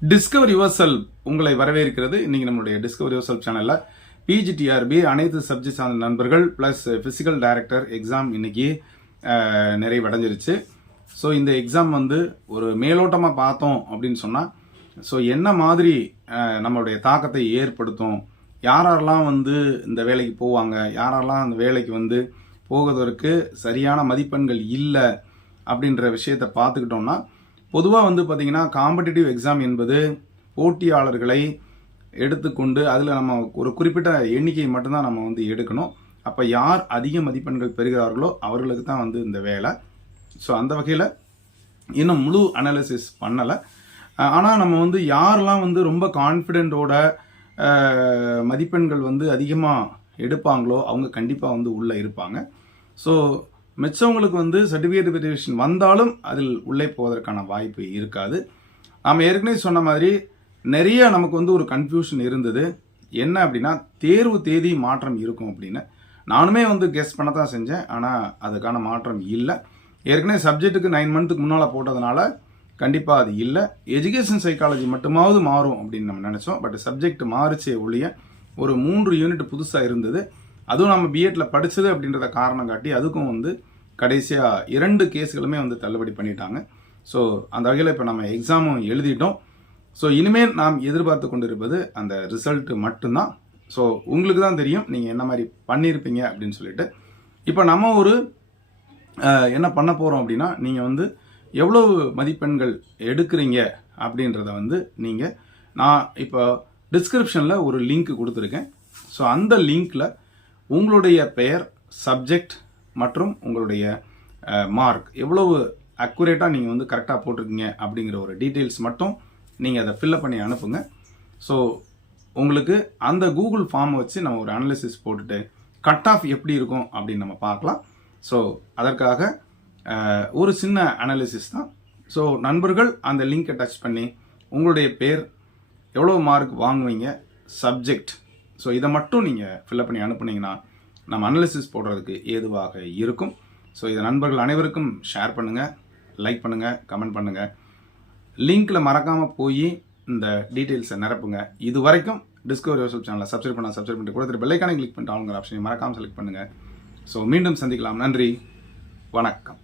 Discover your self உங்களை வரவேற்கிறது. இன்னைக்கு நம்மளுடைய டிஸ்கவர் யுவர் செல்ஃப் சேனல்ல பிஜிடிஆர்பி அனைத்து சப்ஜெக்ட் சார்ந்த நண்பர்கள் பிளஸ் பிசிக்கல் டைரக்டர் எக்ஸாம் இன்னைக்கு நிறைவடைஞ்சிருச்சு. ஸோ இந்த எக்ஸாம் வந்து ஒரு மேலோட்டமாக பார்த்தோம் அப்படின்னு சொன்னால் ஸோ என்ன மாதிரி நம்மளுடைய தாக்கத்தை ஏற்படுத்தும்? யாரெல்லாம் வந்து இந்த வேலைக்கு போவாங்க? யாரெல்லாம் அந்த வேலைக்கு வந்து போகிறதற்கு சரியான மதிப்பெண்கள் இல்லை அப்படின்ற விஷயத்தை பார்த்துக்கிட்டோம்னா பொதுவாக வந்து பார்த்திங்கன்னா காம்படிட்டிவ் எக்ஸாம் என்பது போட்டியாளர்களை எடுத்துக்கொண்டு அதில் நம்ம ஒரு குறிப்பிட்ட எண்ணிக்கையை மட்டும்தான் நம்ம வந்து எடுக்கணும். அப்போ யார் அதிக மதிப்பெண்கள் பெறுகிறார்களோ அவர்களுக்கு தான் வந்து இந்த வேலை. ஸோ அந்த வகையில் இன்னும் முழு அனாலிசிஸ் பண்ணலை. ஆனால் நம்ம வந்து யாரெல்லாம் வந்து ரொம்ப கான்ஃபிடென்ட்டோட மதிப்பெண்கள் வந்து அதிகமாக எடுப்பாங்களோ அவங்க கண்டிப்பாக வந்து உள்ளே இருப்பாங்க. ஸோ மிச்சவங்களுக்கு வந்து சர்டிஃபிகேட் வெரிஃபிகேஷன் வந்தாலும் அதில் உள்ளே போவதற்கான வாய்ப்பு இருக்காது. நாம் ஏற்கனவே சொன்ன மாதிரி நிறைய நமக்கு வந்து ஒரு கன்ஃபியூஷன் இருந்தது. என்ன அப்படின்னா தேர்வு தேதி மாற்றம் இருக்கும் அப்படின்னு. நானுமே வந்து கெஸ் பண்ண தான் செஞ்சேன். ஆனால் அதுக்கான மாற்றம் இல்லை. ஏற்கனவே சப்ஜெக்ட்டுக்கு நைன் மந்த்துக்கு முன்னால் போட்டதுனால கண்டிப்பாக அது இல்லை. எஜுகேஷன் சைக்காலஜி மட்டுமாவது மாறும் அப்படின்னு நம்ம நினச்சோம். பட் சப்ஜெக்ட் மாறுச்சே ஒழிய ஒரு மூன்று யூனிட் புதுசாக இருந்தது. அதுவும் நம்ம பிஎட்ல படிச்சது அப்படின்றத காரணம் காட்டி அதுக்கும் வந்து கடைசியாக இரண்டு கேஸ்களுமே வந்து தள்ளுபடி பண்ணிட்டாங்க. ஸோ அந்த வகையில் இப்போ நம்ம எக்ஸாமும் எழுதிட்டோம். ஸோ இனிமேல் நாம் எதிர்பார்த்து கொண்டிருப்பது அந்த ரிசல்ட்டு மட்டும்தான். ஸோ உங்களுக்கு தான் தெரியும் நீங்கள் என்ன மாதிரி பண்ணியிருப்பீங்க அப்படின்னு சொல்லிட்டு. இப்போ நம்ம ஒரு என்ன பண்ண போகிறோம் அப்படின்னா நீங்கள் வந்து எவ்வளோ மதிப்பெண்கள் எடுக்கிறீங்க அப்படின்றத வந்து நீங்கள் நான் இப்போ டிஸ்கிரிப்ஷனில் ஒரு லிங்க் கொடுத்துருக்கேன். ஸோ அந்த லிங்கில் உங்களுடைய பெயர் சப்ஜெக்ட் மற்றும் உங்களுடைய மார்க் எவ்வளவு அக்குரேட்டாக நீங்கள் வந்து கரெக்டாக போட்டிருக்கீங்க அப்படிங்கிற ஒரு டீட்டெயில்ஸ் மட்டும் நீங்கள் அதை ஃபில்அப் பண்ணி அனுப்புங்க. ஸோ உங்களுக்கு அந்த கூகுள் ஃபார்மை வச்சு நம்ம ஒரு அனலிசிஸ் போட்டுட்டு கட் ஆஃப் எப்படி இருக்கும் அப்படின்னு நம்ம பார்க்கலாம். ஸோ அதற்காக ஒரு சின்ன அனாலிசிஸ் தான். ஸோ நண்பர்கள் அந்த லிங்கை டச் பண்ணி உங்களுடைய பேர் எவ்வளோ மார்க் வாங்குவீங்க சப்ஜெக்ட் ஸோ இதை மட்டும் நீங்கள் ஃபில்அப் பண்ணி அனுப்புனீங்கன்னா நம்ம அனாலிசிஸ் போடுறதுக்கு ஏதுவாக இருக்கும். ஸோ இதை நண்பர்கள் அனைவருக்கும் ஷேர் பண்ணுங்கள் லைக் பண்ணுங்கள் கமெண்ட் பண்ணுங்கள் லிங்க்கில் மறக்காமல் போய் இந்த டீட்டெயில்ஸை நிரப்புங்க. இது வரைக்கும் டிஸ்கவரி யூடியூப் சேனலை சப்ஸ்கிரைப் பண்ண சப்ஸ்கிரைப் பண்ணிட்டு கொடுத்துட்டு பெல்லைக்கானே கிளிக் பண்ணிட்டு ஆளுங்கிற ஆப்ஷனை மறக்காமல் செலக்ட் பண்ணுங்கள் ஸோ மீண்டும் சந்திக்கலாம். நன்றி. வணக்கம்.